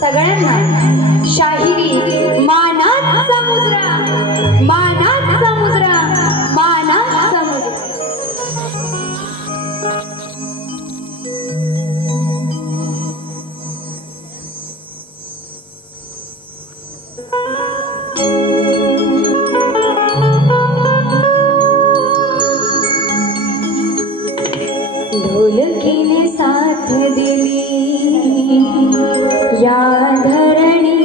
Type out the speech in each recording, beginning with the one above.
सगळ्यांना शाहिरी मानाचा मुजरा, मानाचा मुजरा, मानाचा मुजरा। ढोलकीने साथ दिली या धरणी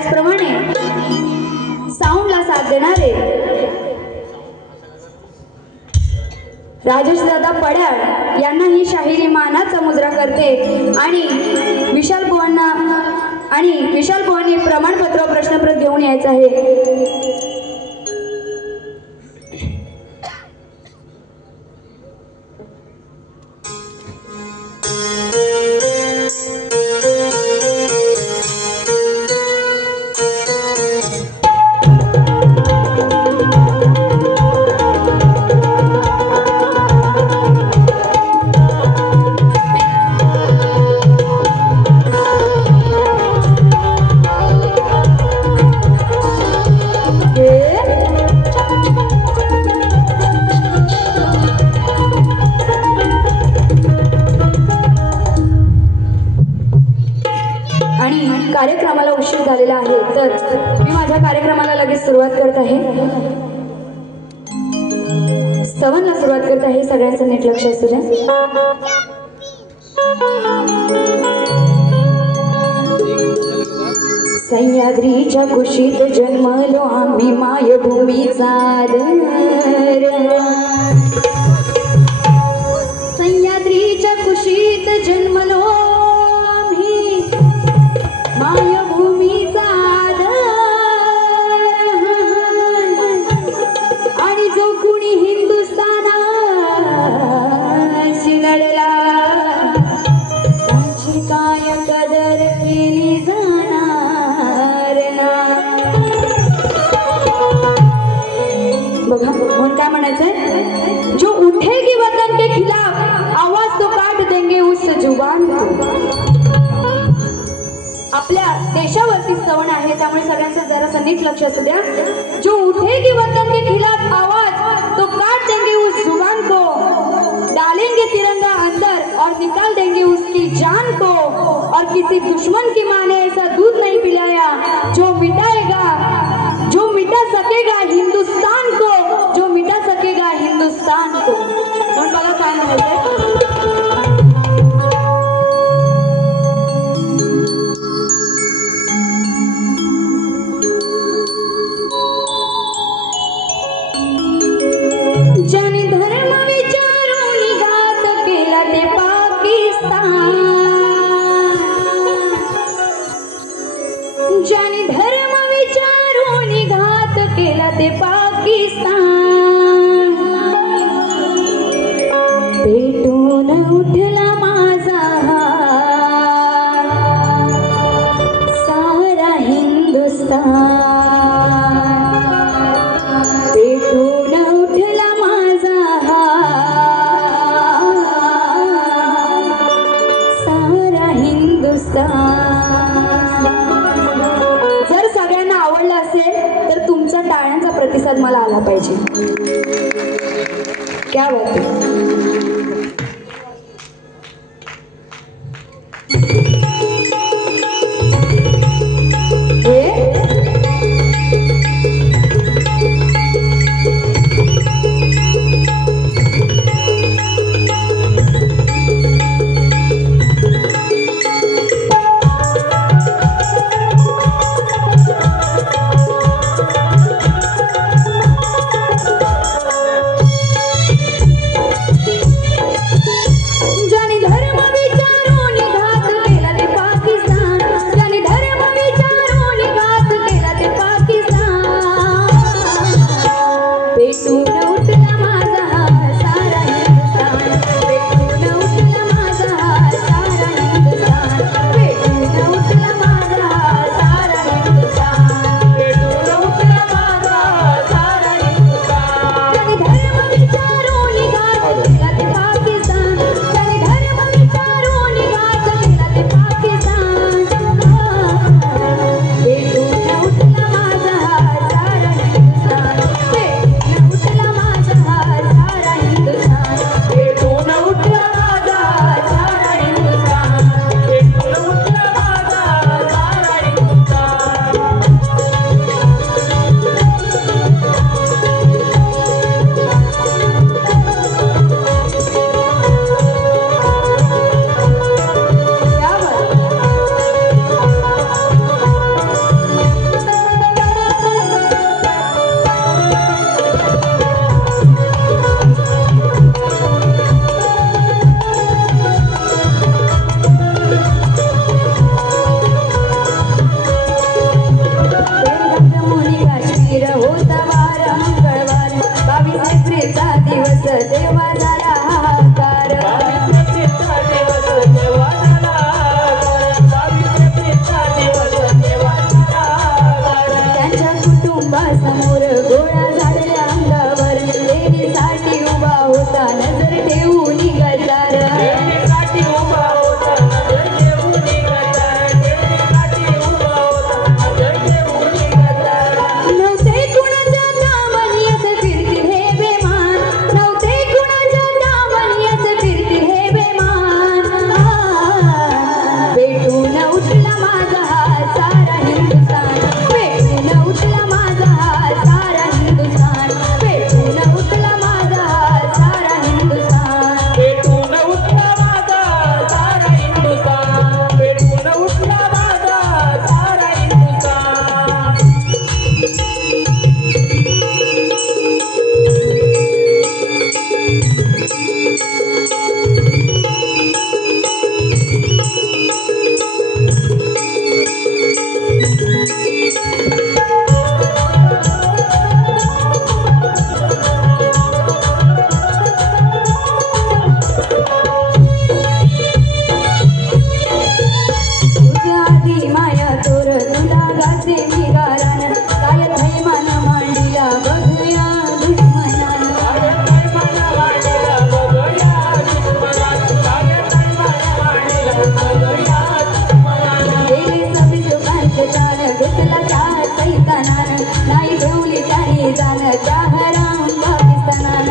त्याचप्रमाणे साऊंडला साथ देणारे राजेश दादा पड्याळ यांना ही शाहिरी मानाचा मुजरा करते आणि विशाल बुवांनी प्रमाणपत्र प्रश्नप्रत घेऊन यायचं आहे। कार्यक्रमाला उशीर झालेला आहे तर मी माझ्या कार्यक्रमाला लगेच सुरुवात करत आहे। स्तवनला सुरुवात करत आहे। सगळ्यांचं नीट लक्ष असू द्या। सह्याद्रीच्या कुशीत जन्मलो आम्ही मायभूमीचा आदर। सह्याद्रीच्या कुशीत जन्मलो मायभूमीचा आदर आणि जो कुणी हिंदुस्थानाशी लढला त्याची काय कदर केली जाणार ना। बघा म्हणून काय म्हणायचंय, जो उठेगी वतन के खिलाफ आवाज तो काट देंगे उस जुबान को। आपल्या देशावरती स्तवन आहे त्यामुळे सगळ्यांचं जरासं नीट लक्ष असू द्या। जो उठेगी वतन के खिलाफ आवाज तो काट देंगे उस जुबान को, डालेंगे तिरंगा अंदर और निकाल देंगे उसकी जान को। और किसी दुश्मन की माँ ने ऐसा दूध नहीं पिलाया जो मिटा सकेगा हिंदुस्तान को, जो मिटा सकेगा हिंदुस्तान को। म्हणून बघा काय म्हणायचंय, ज्याने धर्म विचारून घात केला ते पाकिस्तान, ज्याने धर्म विचारून घात केला ते पाकिस्तान। पेटून उठला माझा सारा हिंदुस्तान, पेटून उठला माझा सारा हिंदुस्तान। जर सगळ्यांना आवडलं असेल तर तुमचा टाळ्यांचा प्रतिसाद मला आला पाहिजे। क्या बात है। कुटुंबासमोर गोळा झाडला अंगावर देवीसाठी उभा होता नजर ठेवून गटार देवीसाठी उभा होता नजर ठेवून गटार देवीसाठी उभा होता नजर ठेवून गटार नव्हते कुणाच्या दामनी असे फिरतील हे बेमान नव्हते कुणाच्या दामनी असे फिरतील हे बेमान पेटून उठला माझा सारा हिंदुस्थान पेटून उठला माझा सारा हिंदुस्थान पेटून उठला माझा सारा हिंदुस्थान पेटून उठला माझा सारा हिंदुस्थान पेटून उठला माझा सारा हिंदुस्थान तुझ्या आधी माया तोर तुला गाते मी गारान काय थैमान मांडीला बघूया दुश्मनान गेली सभी सुखांचे ताण घेतला त्या सैतानान नाही ठेवली त्याने जाण त्या हराम पाकिस्तानान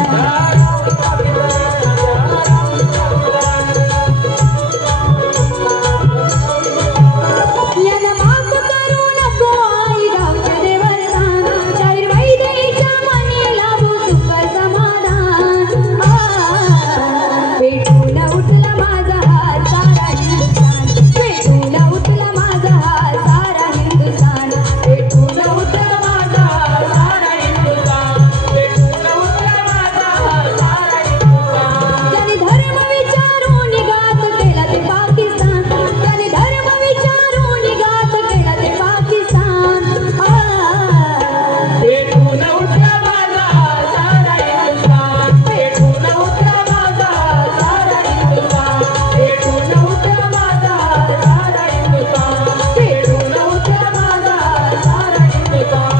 यानं माफ करू नको आई गावचे देवस्थान शाहीर वैद्यच्या मनी लाभू सुख समाधान पेटून उठला माझा सारा हिंदुस्थान पेटून उठला माझा सारा हिंदुस्थान पेटून उठला माझा सारा हिंदुस्थान पेटून उठला माझा सारा हिंदुस्थान त्याने धर्म विचारून घात केला ते पाकिस्तान त्याने धर्म विचारून घात केला ते पाकिस्तान पेटून उठला माझा सारा हिंदुस्थान पेटून उठला माझा सारा हिंदुस्थान पेटून उठला माझा सारा हिंदुस्थान पेटून उठला माझा सारा पेटून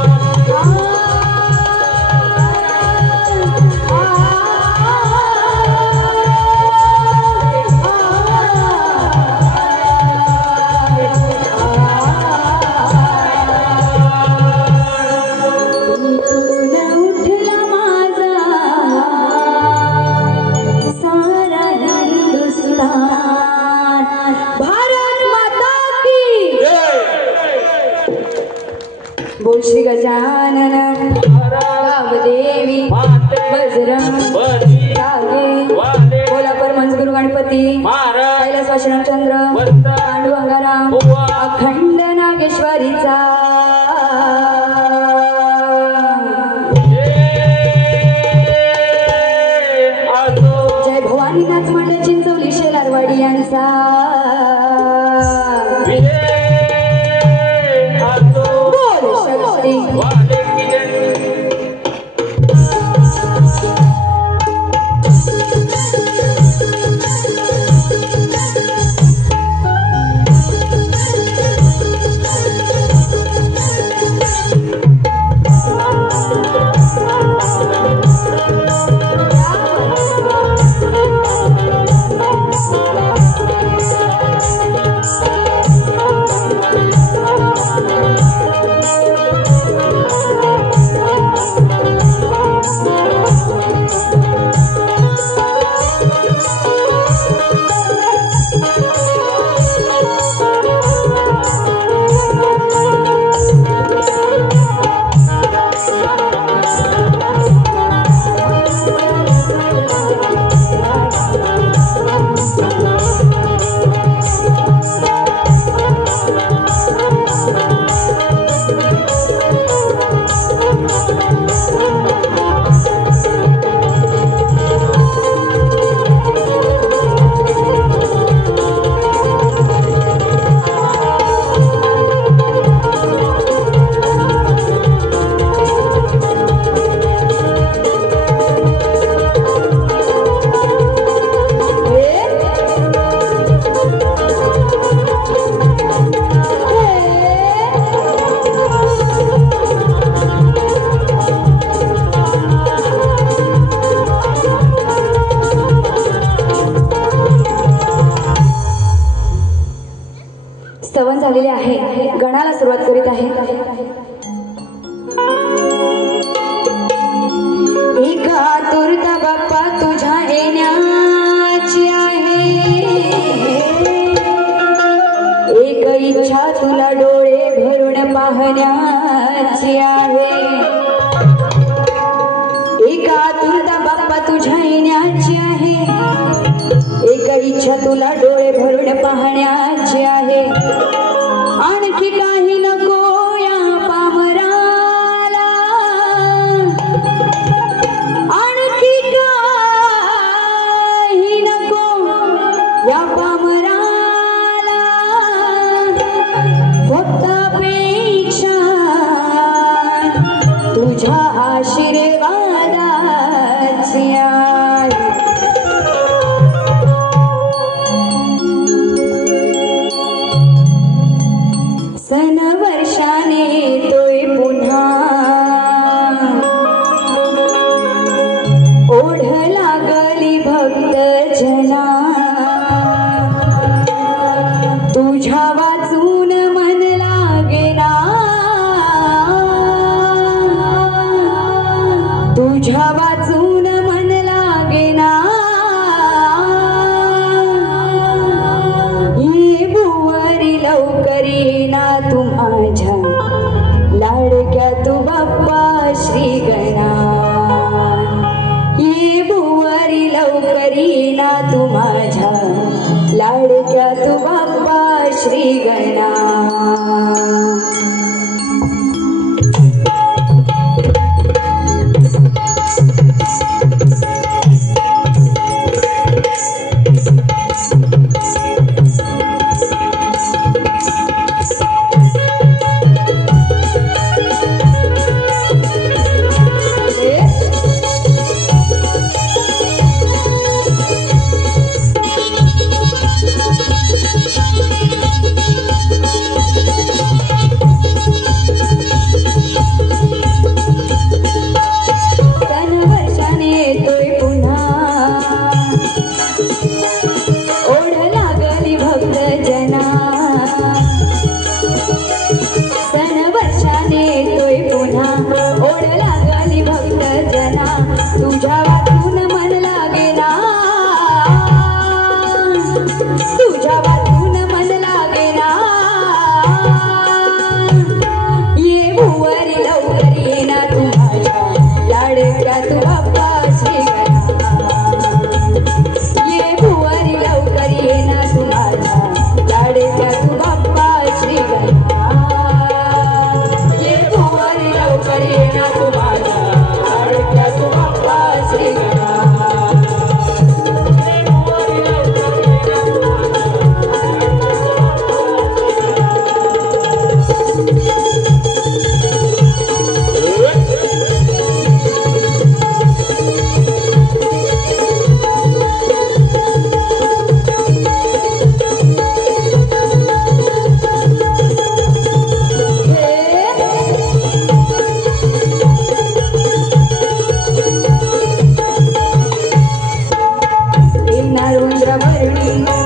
उठला माझा सारा हिंदुस्थान भारत माता की बोल श्री गजानन गावदेवी बजरंग रागे बोला परमहंस गुरु गणपती कैलास वासनचंद्र पांडुरंगाराम अखंड नागेश्वरीचा जय भवानी नाच मंडळ चिंचवली शेलारवाडी यांचा बोल शक्ती एक आतुरता बाप्पा तुझ्या येण्याची आहे, एक इच्छा तुला डोळे भरून पाहण्याची आहे। एक आतुरता बाप्पा तुझ्या येण्याची आहे, एक इच्छा तुला डोळे भरून पाहण्याची आहे। आणखी काही नको या पामराला, आणखी काही नको या पामराला, फक्त अपेक्षा तुझ्या आशीर्वादाची आहे। सन वर्षाने येतोय पुन्हा, ओढ लागली भक्त जना, तुझ्या वाचून मन लागेना, तुझ्या वाचून मन लागेना। ये बुवारी लवकरी ना तू माझ्या लाडक्या तू बाप्पा श्री गणा, ये बुवारी लवकरी ना तू माझ्या लाडक्या तू बाप्पा श्री गणा। तुझ्या वाचून मन लागेना, तुझ्या वाचून मन लागेना। ये बुवारी लवकर येना तू माझ्या लाडक्या तू बाप्पा श्री गणा, ये बुवारी लवकर येना तू माझ्या लाडक्या तू बाप्पा श्री गणा, ये बुवारी लवकर येना तू माझ्या लाडक्या तू बाप्पा श्री गणा।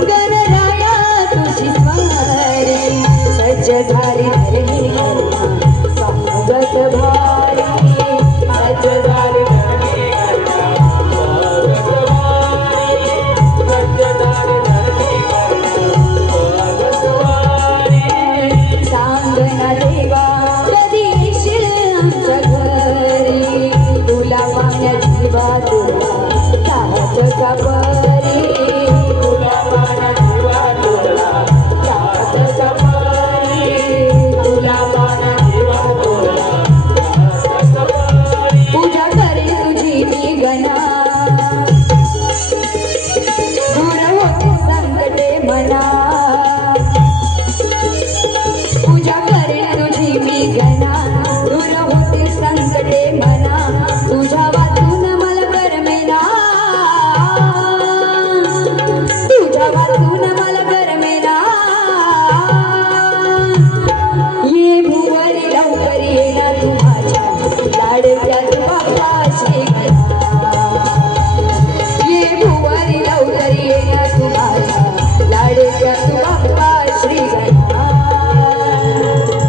गणराया तुझी स्वारी सज्ज झाली धरणी स्वागत भारी, सज्ज झाली धरणी स्वागत भारी, सज्ज झाली धरणी स्वागत भारी। सांग ना देवा कधी येशील आमच्या घरी, तुला पाण्याची तुला ताहत का परी, पूजा करे तुझी मी गणा, दूर होते संकटे मना, पूजा करे तुझी मी गणा, दूर होते संकटे मना। तुझ्या वाचून मला करमेना, तुझ्या वाचून मला करमेना। ये भुवरी लवकर येना तू माझ्या लाडक्या तू बाप्पा श्री गणा, ये भुवरी लवकर येना तू माझ्या लाडक्या तू बाप्पा श्री गणा,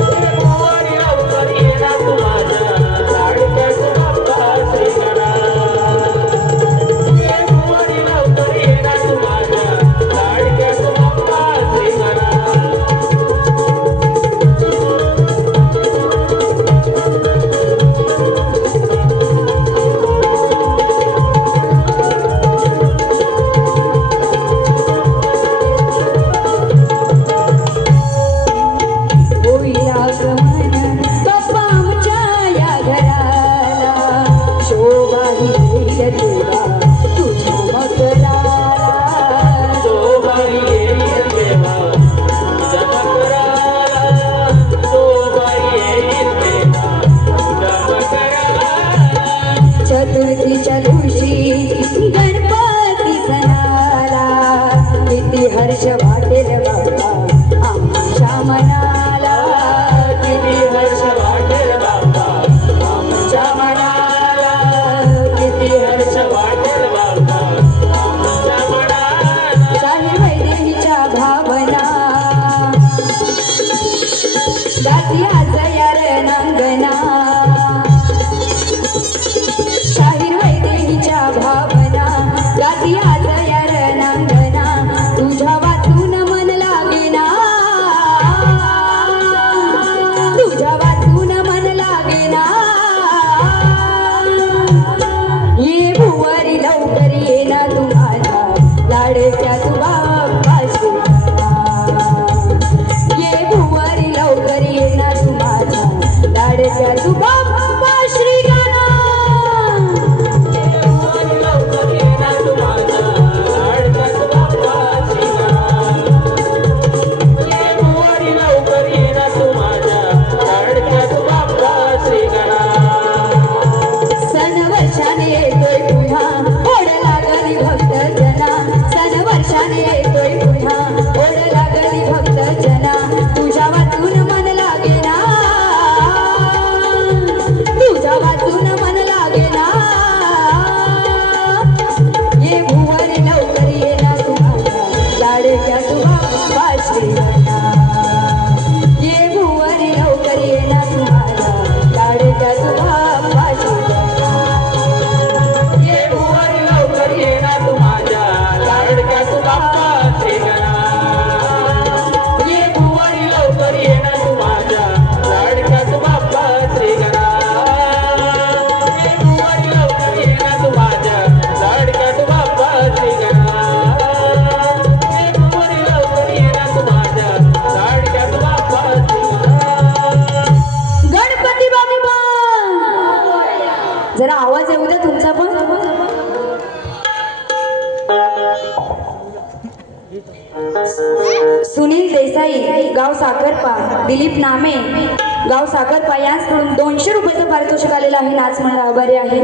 ये भुवरी देसाई गाव साखरपा, दिलीप नामे गाव साखरपा यांकडून 200 रुपयाचं पारितोषिक आलेलं आहे. नाच म्हणून आभारी आहे.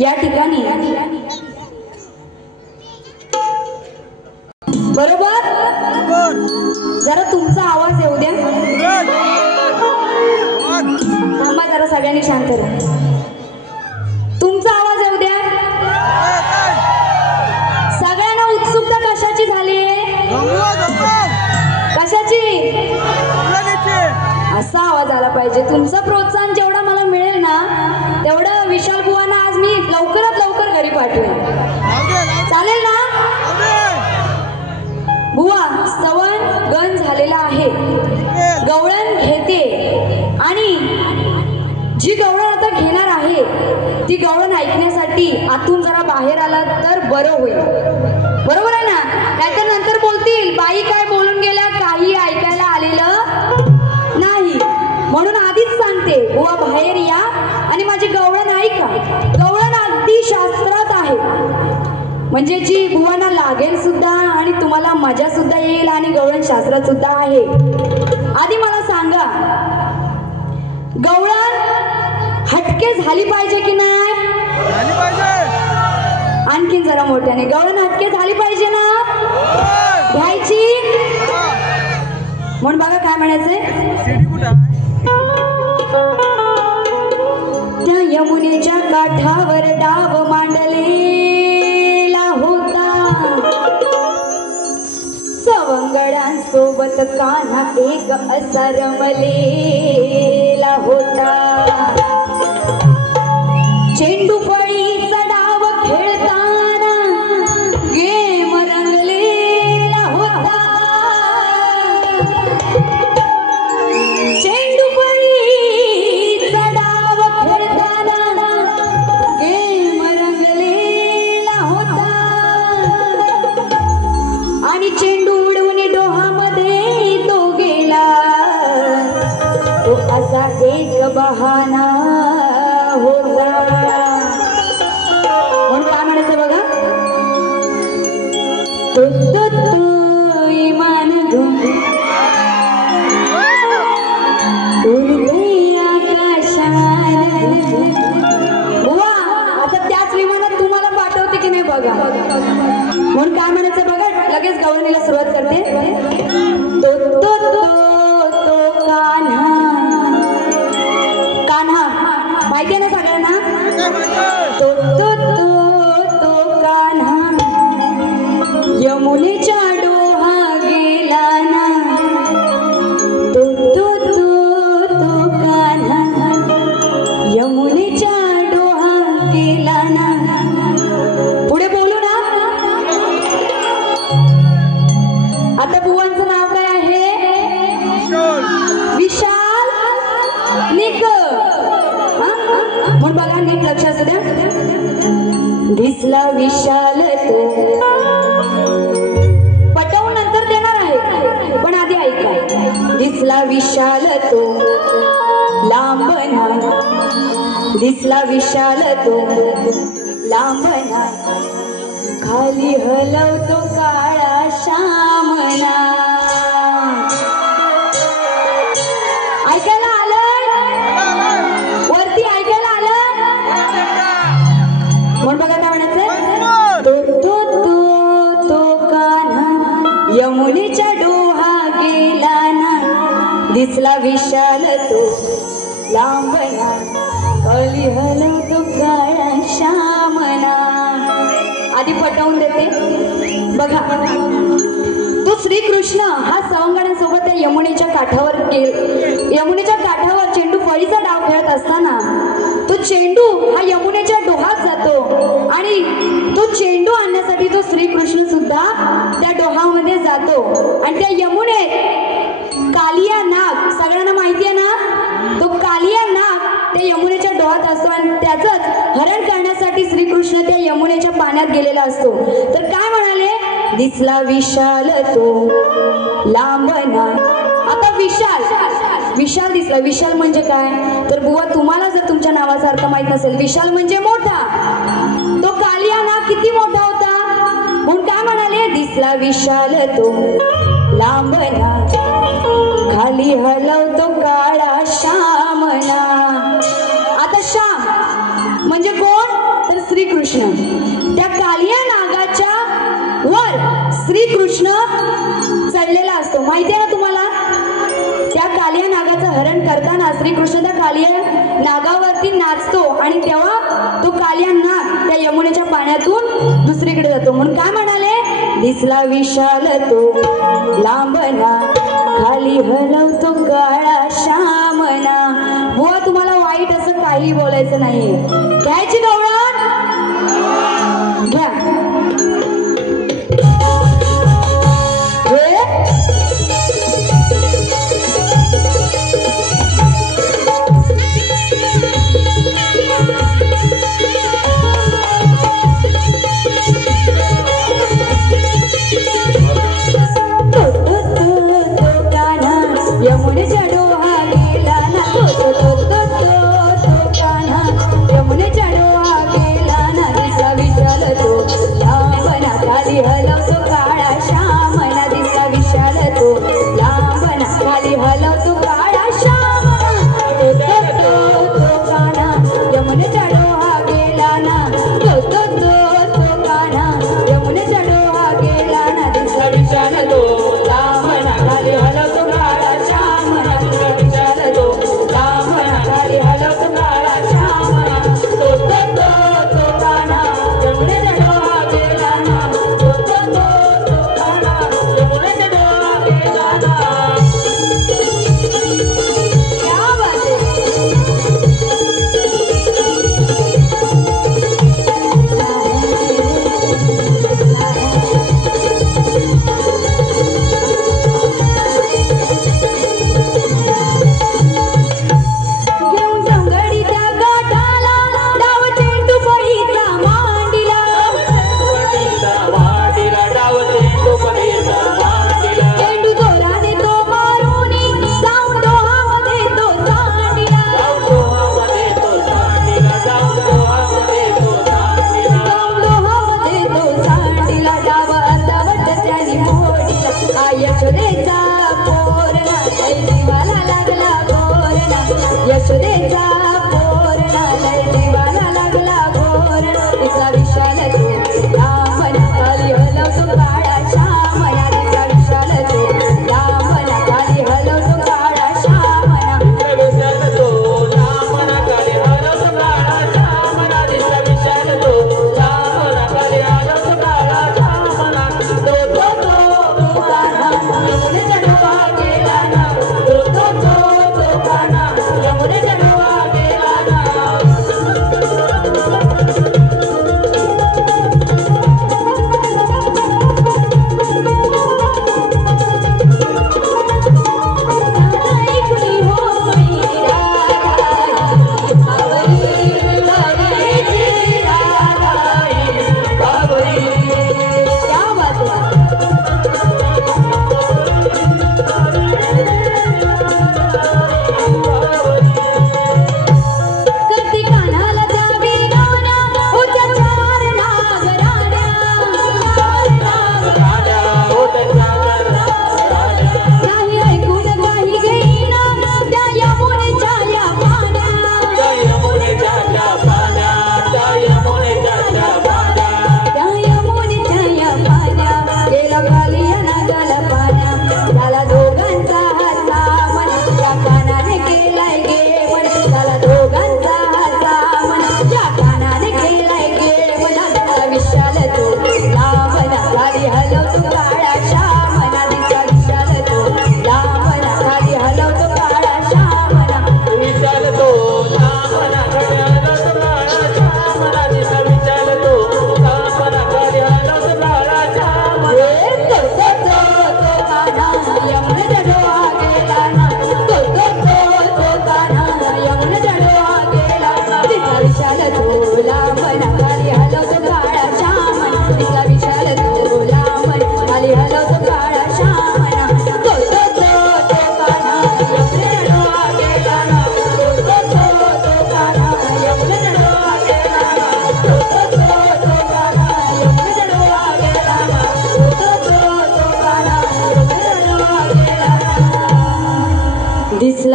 या ठिकाणी बरोबर जरा तुमचा आवाज येऊ द्या. थांबा जरा, सगळ्यांनी शांत राहा. तुमचा आवाज येऊ द्या. सगळ्यांना उत्सुकता कशाची झाली? कशाची? असा आवाज आला पाहिजे. तुमचं प्रोत्साहन जेवढा मला मिळेल ना तेवढं विशाल बुवांना आज मी लवकरात लवकर घरी पाठवेन. चालेल ना? बुवा स्तवन गण झालेला आहे. गवळण घेते आणि जी गवळण आता घेणार आहे ती गवळण ऐकण्यासाठी आतून जरा बाहेर आला तर बरं होईल. बरोबर आहे ना? नाहीतर नंतर बोलतील बाई काय बोलून गेल्या, काही ऐकायला आलेलं नाही. म्हणून आधीच सांगते, बुवा बाहेर या आणि माझी गवळण ऐका. गवळण अगदी शास्त्रात आहे, म्हणजे जी बुवांना लागेल सुद्धा आणि तुम्हाला मजा सुद्धा येईल आणि गवळण शास्त्रात सुद्धा आहे. आधी मला सांगा, गवळण हटके झाली पाहिजे की नाही? आणखीन जरा मोठ्याने, गवळण हटके झाली पाहिजे ना? घ्यायची म्हणून बघा काय म्हणायचंय. त्या यमुनेच्या काठावर डाव मांडलेला होता, सवंगड्यांसोबत कान्हा एक असा रमलेला होता. चेंडू फळीचा डाव खेळताना गेम रंगलेला होता. चेंडू फळीचा डाव खेळताना गेम रंगलेला होता आणि चेंडू उडवून डोहामध्ये तो गेला. तो असा एक बहाना होता. म्हणून काय म्हणायचं बघा, तो तो तो इमान घेऊन उडते आकाशात. बुवा आता त्याच विमानात तुम्हाला पाठवते की नाही बघा. म्हणून काय म्हणायचं बघा, लगेच गवळणीला सुरुवात करते. तो तो तो तो कान्हा. कान्हा माहिती आहे ना सगळ्यांना? तो तो तो तो कान्हा यमुनेच्या डोहा गेला ना. तो तो तो तो कान्हा यमुनेच्या डोहा गेला ना. पुढे बोलू ना. आता बुवांचं नाव काय आहे? विशाल निक. म्हणून बघा नीट लक्षात असू द्या. दिसला विशाल तो, पटवून नंतर देणार आहे पण आधी ऐका. दिसला विशाल तो लांबना दिसला विशाल तो लांबना खाली हलवतो काळा श्यामना ऐकायला आलं वरती ऐकायला आलं म्हणून बघा काय म्हणायचं तो तो तो तो कान्हा यमुनेच्या डोहा गेला ना दिसला विशाल तो लांबना खाली हलवतो काळा श्यामना आधी पटवून देते बघा तो श्रीकृष्ण हा सवंगड्यांसोबत त्या यमुनेच्या काठावर चेंडू फळीचा डाव खेळत असताना तो चेंडू हा यमुनेच्या डोहात जातो आणि तो चेंडू आणण्यासाठी तो श्रीकृष्ण सुद्धा त्या डोहामध्ये जातो आणि त्या यमुनेत कालिया नाग सगळ्यांना माहिती आहे ना तो कालिया नाग त्या यमुनेच्या डोहात असतो आणि त्याचंच हरण करण्यासाठी श्रीकृष्ण त्या यमुनेच्या पाण्यात गेलेला असतो तर काय म्हणाले दिसला विशाल तो लांबना आता विशाल दिसला विशाल म्हणजे काय तर बुवा तुम्हाला जर तुमच्या नावाचा अर्थ माहित नसेल विशाल म्हणजे मोठा तो कालिया नाग किती मोठा होता म्हणून काय म्हणाले दिसला विशाल तो लांबना खाली हलवतो काळा श्यामना आता श्याम म्हणजे कोण तर श्रीकृष्ण त्या कालिया नागाच्या वर श्रीकृष्ण चढलेला असतो माहिती आहे ना तुम्हाला त्या कालिया नागाचं हरण करताना श्रीकृष्ण त्या कालिया नागावरती नाचतो आणि तेव्हा तो कालिया नाग त्या यमुनेच्या पाण्यातून दुसरीकडे जातो म्हणून काय म्हणाले दिसला विशाल तो लांबना खाली हलवतो काळा श्यामना बुवा तुम्हाला वाईट असं काही बोलायचं नाही घ्यायची गवळण घ्या यमुनेच्या डोहा गेला ना तो कान्हा यमुनेच्या डोहा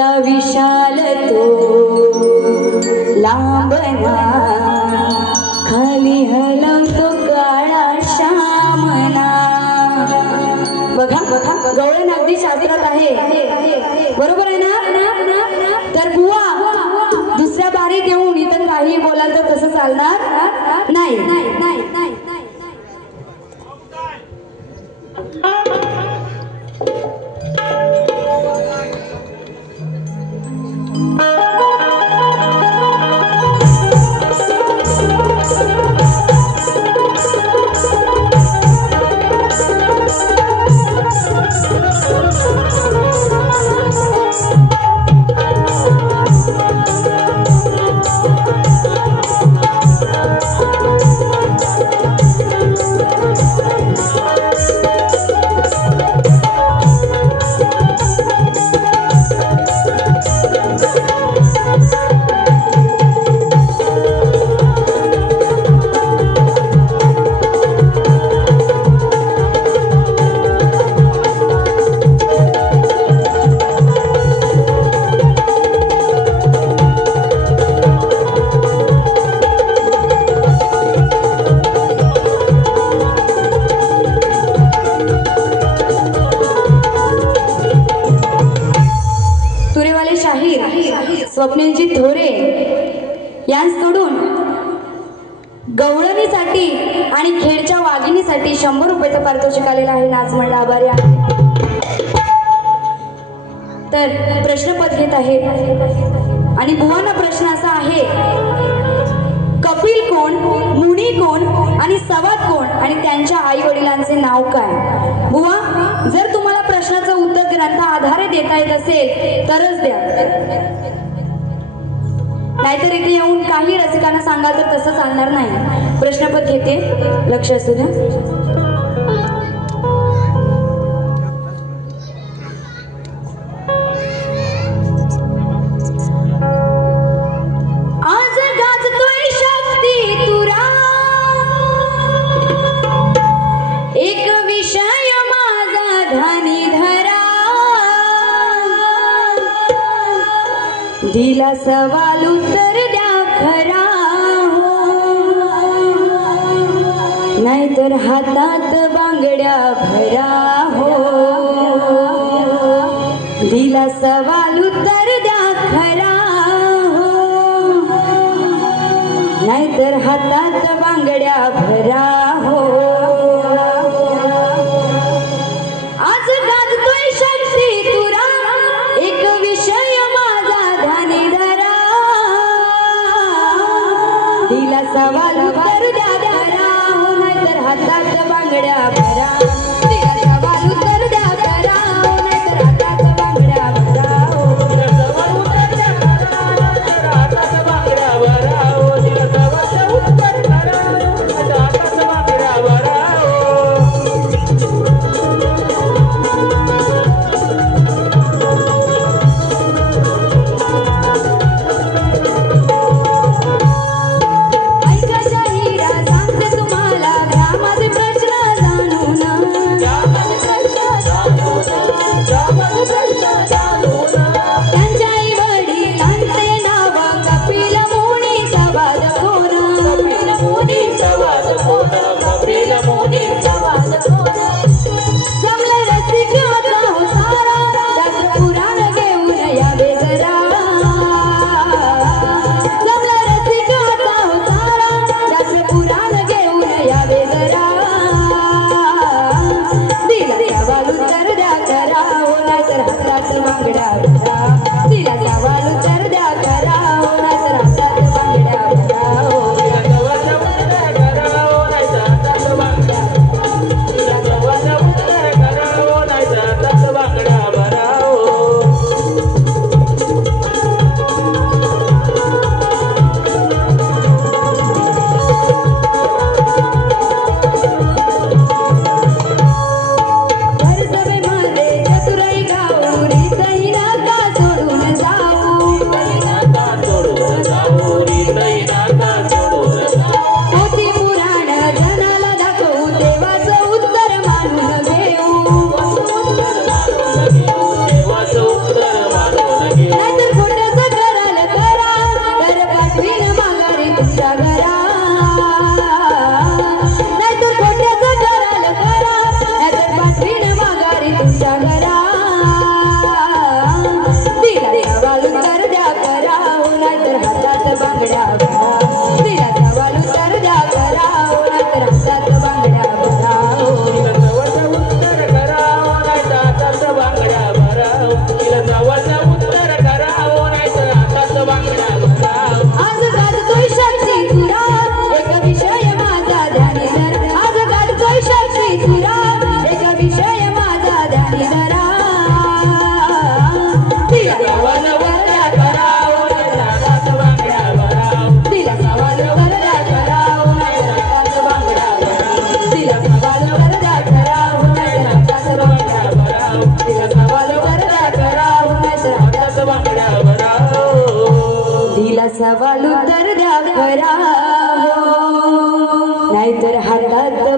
कसा विशाल तो लांबना खाली हलवतो काळा श्यामना. बघा गवळण अगदी शास्त्रात आहे, बरोबर आहे ना? तर बुवा दुसऱ्या बारीत येऊन इथं काही बोलाल तर कसं चालणार नाही. स्वप्नीलजी थोरे यांस सोडून गवळणीसाठी आणि खेडच्या वाघिणीसाठी 100 रुपयाचं पारितोषिक आलेलं आहे. नाच म्हणला आभारी आहे. तर प्रश्नपद घेत आहे आणि बुवांना प्रश्न असा आहे, कपिल कोण, मुनी कोण आणि सवाद कोण आणि त्यांच्या आई वडिलांचे नाव काय? बुवा जर तुम्हाला प्रश्नाचं उत्तर ग्रंथा आधारे देता येत असेल तरच द्या, नाहीतर इथे येऊन काही रसिकांना सांगाल तर तसं चालणार नाही. प्रश्नपद घेते, लक्ष असू द्या. आज गाजतोय शक्ती तुरा, एक विषय माझा ध्यानी धरा, दिला सवाल उत्तर द्या खरा हो, नाहीतर हातात बांगड्या भरा हो. दिला सवाल उत्तर द्या खरा हो, नाहीतर हातात बांगड्या भरा हो. आज गाजतोय शक्ती तुरा, एक विषय माझा ध्यानी धरा, दिला सवाल उत्तर द्या धरा हो, नाहीतर हातात बांगड्या भरा. दिला सवाल उत्तर द्या धरा हो, नाहीतर हातात बांगड्या भरा हो. दिला सवाल उत्तर द्या खरा, नाहीतर हातात बांगड्या भरा हो. दिला सवाल उत्तर खरा, नाहीतर हातात बांगड्या भरा हो. ऐका शाहिरा सांगते तुम्हाला, घ्या माझे प्रश्न जाणून.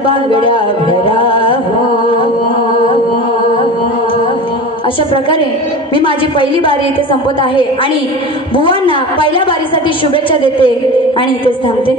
बांगड्या भरा अशा प्रकारे मी माझी पहिली बारी इथे संपत आहे आणि बुवांना पहिल्या बारीसाठी शुभेच्छा देते आणि इथेच थांबते.